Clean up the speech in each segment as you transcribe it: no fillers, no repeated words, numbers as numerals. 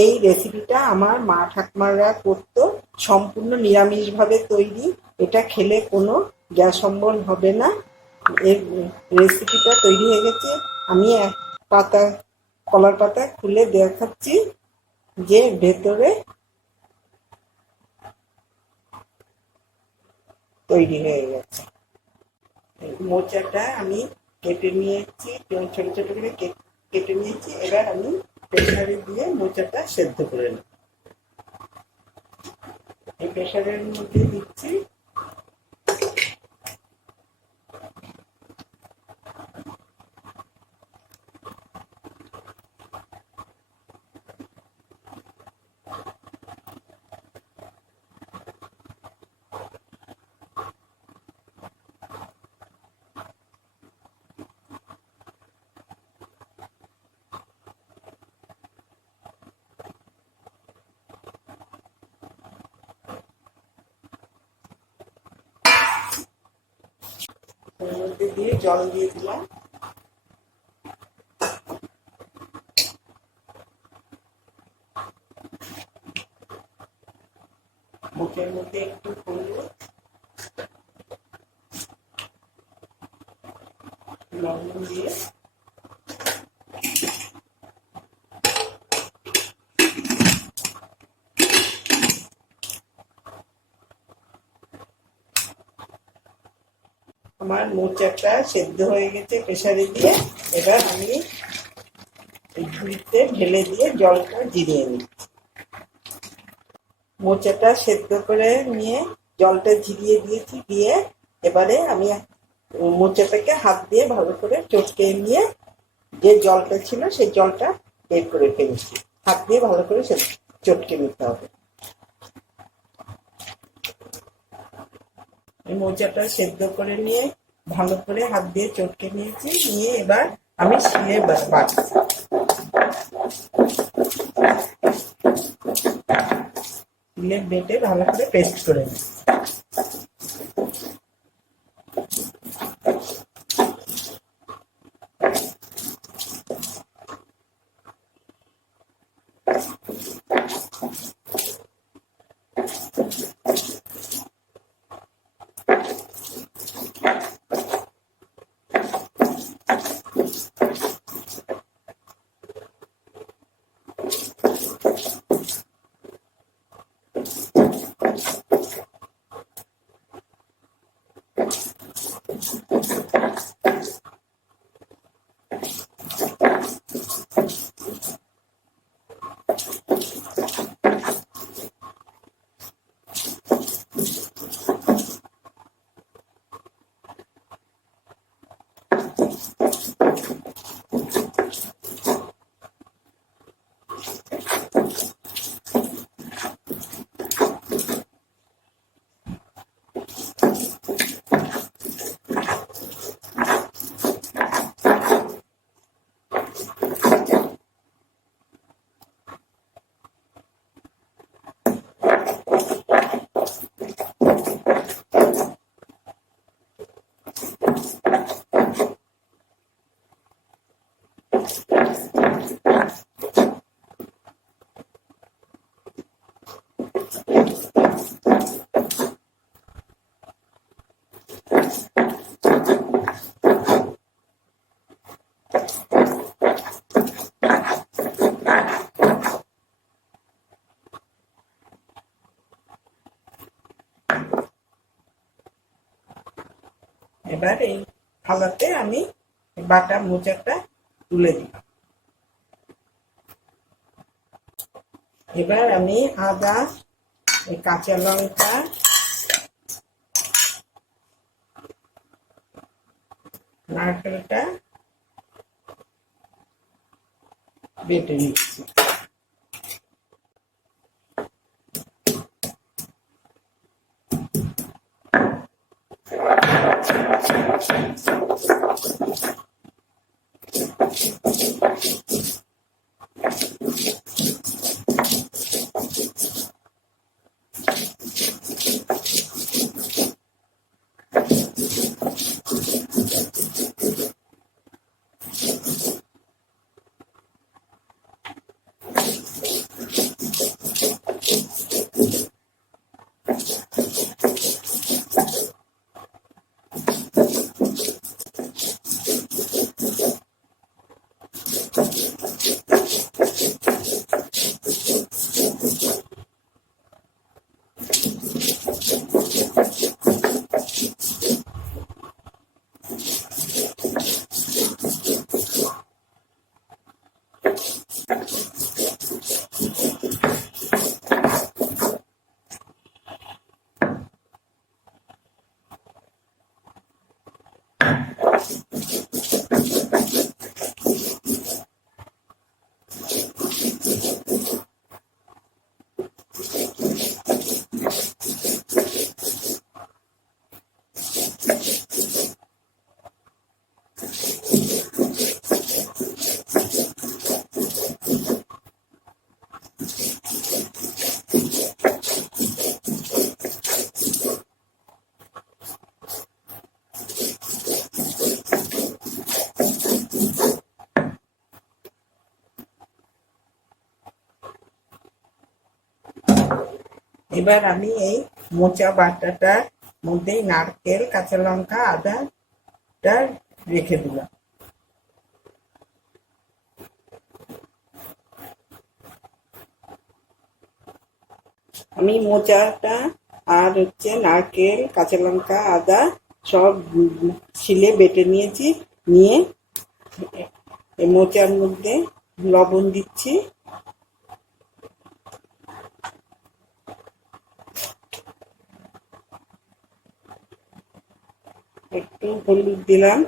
এই রেসিপিটা আমার মা ঠাকুমারা করতো, সম্পূর্ণ নিরামিষভাবে তৈরি। এটা খেলে কোনো গ্যাস অম্বল হবে না। এর রেসিপিটা তৈরি হয়ে গেছে। আমি এক পাতা, কলার পাতা খুলে দেখাচ্ছি যে ভেতরে তৈরি হয়ে গেছে। মোচাটা আমি কেটে নিয়েছি, ছোট ছোট করে কেটে নিয়েছি। এবার আমি প্রেসারে দিয়ে মোচাটা সেদ্ধ করে নেব। এই প্রেসারের মধ্যে দিচ্ছি এর মধ্যে দিয়ে জল দিয়ে দিলাম। মুখের মধ্যে একটু হলুদ, লবণ দিয়ে আমার মোচাটা সেদ্ধ হয়ে গেছে প্রেসারে দিয়ে। এবার আমি এই ঝুড়িতে ঢেলে দিয়ে জলটা জিরিয়ে নিই। মোচাটা সেদ্ধ করে নিয়ে জলটা ঝরিয়ে দিয়েছি। দিয়ে এবারে আমি মোচাটাকে হাত দিয়ে ভালো করে চটকে নিয়ে যে জলটা ছিল সেই জলটা বের করে ফেলছি। হাত দিয়ে ভালো করে চটকে নিতে হবে। মোচাটা সেদ্ধ করে নিয়ে ভালো করে হাত দিয়ে চটকে নিয়েছি। নিয়ে এবার আমি শিলে বাটছি। শিলে বেটে ভালো করে পেস্ট করে নিই। এবার এই থালাতে আমি বাটা মোচাটা তুলে দিলাম। এবার আমি আদা, কাঁচা লঙ্কা, নারকেলটা বেটে নিচ্ছি। এবার আমি এই মোচা বাটাটার মধ্যে নারকেল, কাঁচা লঙ্কা, আদাটা রেখে দিলাম। আমি মোচাটা আর নারকেল, কাঁচা লঙ্কা, আদা সব ছিলে বেটে নিয়েছি। নিয়ে এই মোচার মধ্যে লবণ দিচ্ছি, একটু হলুদ দিলাম,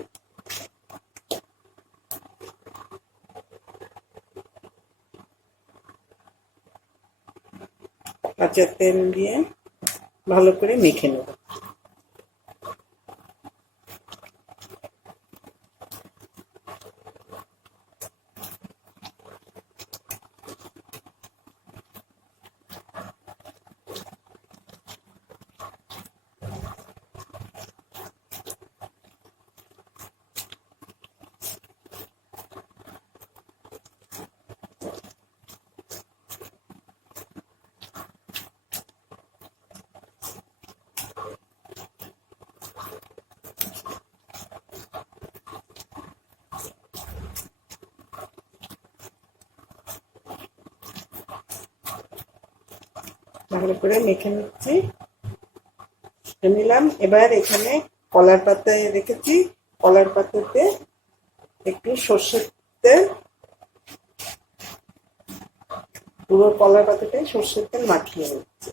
কাঁচা তেল দিয়ে ভালো করে মেখে নেব। ভালো করে মেখে নিলাম। এবার এখানে কলার পাতা রেখেছি, কলার পাতাতে একটু সর্ষের তেল, পুরো কলার পাতাটাই সর্ষের তেল মাখিয়ে নিচ্ছি।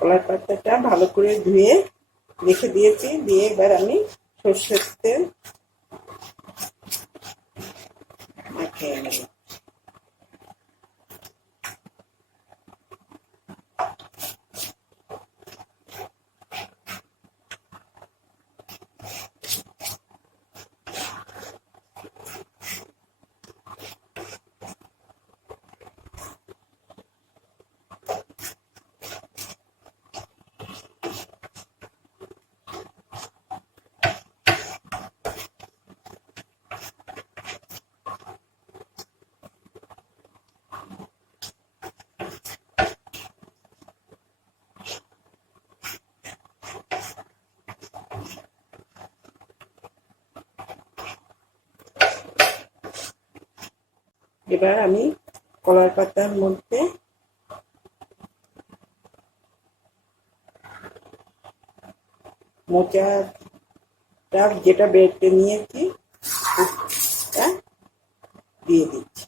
কলার পাতাটা ভালো করে ধুয়ে রেখে দিয়েছি। দিয়ে এবার আমি সর্ষের তেল মাখিয়ে নেব। এবার আমি কলার পাতার মধ্যে মোচাটা যেটা বেটে নিয়েছি দিয়ে দিচ্ছি।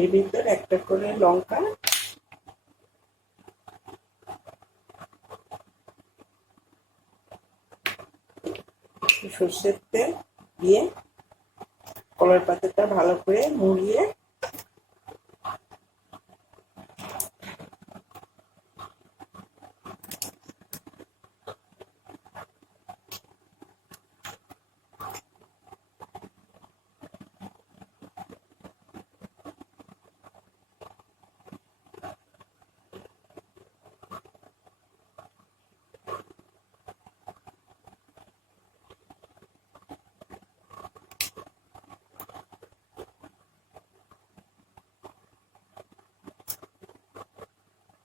এর ভিতর একটা করে লঙ্কা, সর্ষের তেল দিয়ে কলার পাতাটা ভালো করে মুড়িয়ে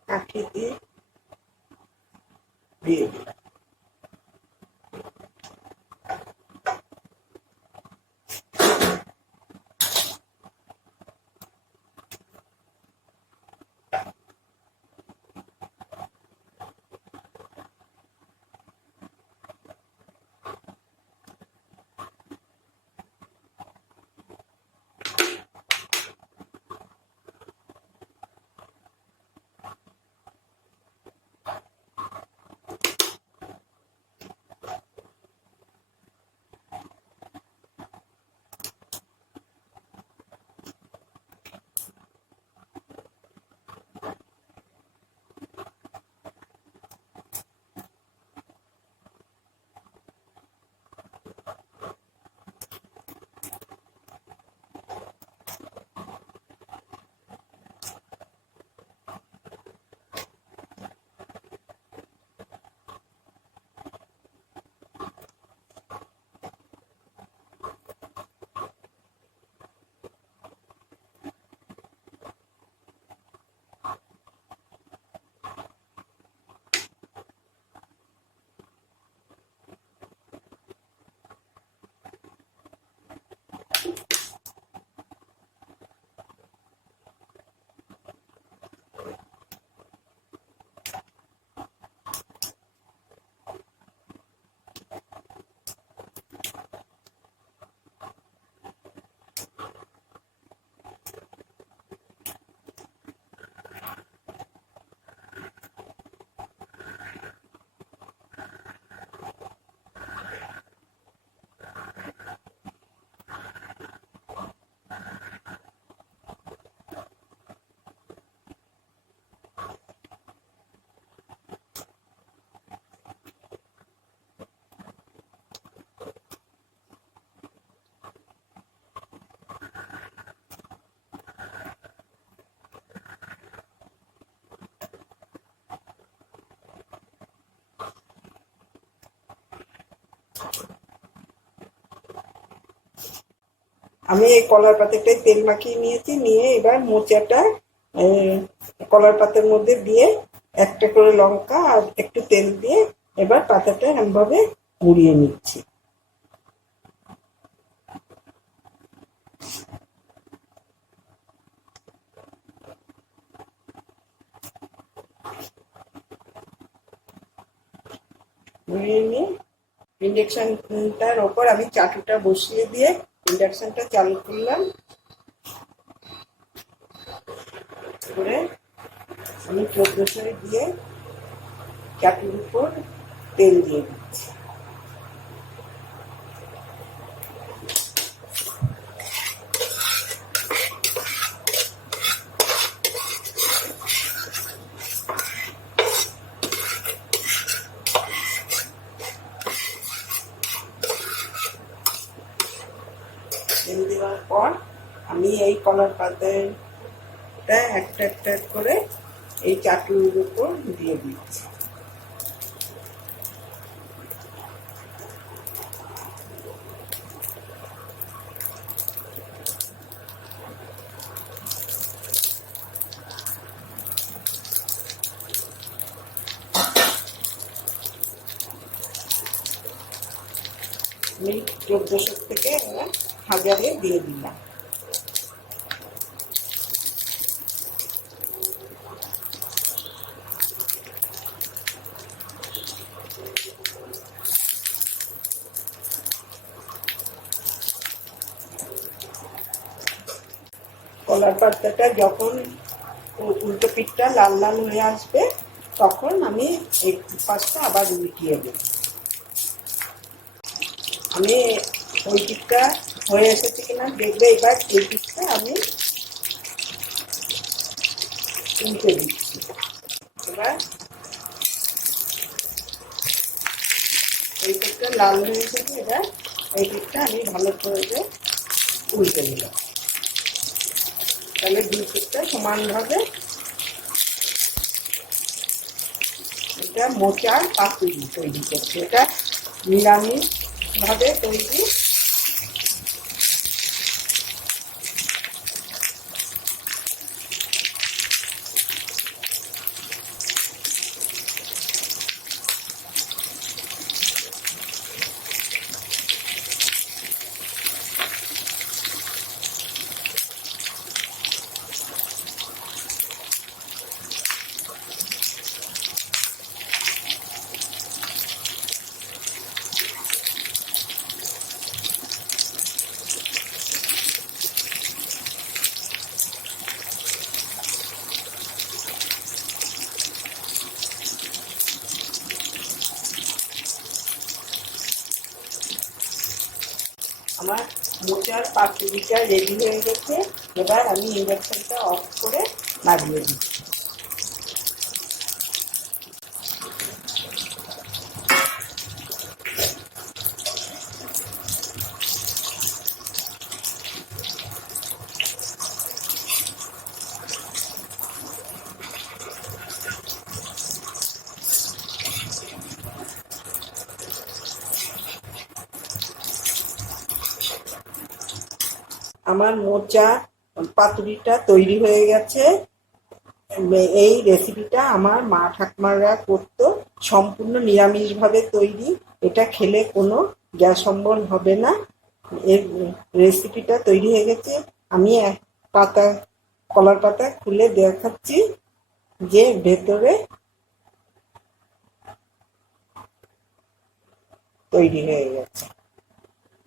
কাঠিতে দিয়ে দিলাম। আমি এই কলার পাতাটায় তেল মাখিয়ে নিয়েছি, নিয়ে এবার মোচাটা কলার পাতার মধ্যে দিয়ে একটা করে লঙ্কা আর একটু তেল দিয়ে এবার পাতাটা এমনভাবে মুড়িয়ে নিচ্ছি। মুড়িয়ে নিয়ে ইন্ডাকশনটার ওপর আমি চাটুটা বসিয়ে দিয়ে ইন্ডাকশনটা চালু করলাম করে আমি 1400 দিয়ে চাটুর উপর তেল দিয়ে দিচ্ছি। তেল দেওয়ার পর আমি এই কলার পাতাটা একটা একটা করে এই চাটুর উপর দিয়ে দিচ্ছি। আমি 1400 থেকে 1000-এ দিয়ে দিলাম। কলার পাতাটা যখন উল্টো পিঠটা লাল লাল হয়ে আসবে তখন আমি এই পাশটা আবার উল্টিয়ে দেব। আমি ওই পিঠটা হয়ে এসেছে কিনা দেখবে, এবার এই পিঠটা আমি উল্টে দিচ্ছি। এবার এই পিঠটা লাল হয়ে এসেছে, এবার এই পিঠটা আমি ভালো করে উল্টে দিলাম। তাহলে দুই পিঠটা সমানভাবে। এটা মোচার পাতুরি তৈরি করছে, এটা নিরামিষ ভাবে তৈরি। আমার মোচার পাতুরিটা রেডি হয়ে গেছে। এবার আমি ইন্ডাকশনটা অফ করে নামিয়ে দিচ্ছি। আমার মোচা পাতুরিটা তৈরি হয়ে গেছে। এই রেসিপিটা আমার মা ঠাকুমারা করতো, সম্পূর্ণ নিরামিষভাবে তৈরি। এটা খেলে কোনো গ্যাস অম্বল হবে না। এর রেসিপিটা তৈরি হয়ে গেছে। আমি কলার পাতা খুলে দেখাচ্ছি যে ভেতরে তৈরি হয়ে গেছে।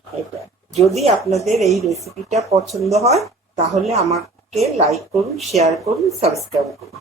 এটা যদি আপনাদের এই রেসিপিটা পছন্দ হয় তাহলে আমাকে লাইক করুন, শেয়ার করুন, সাবস্ক্রাইব করুন।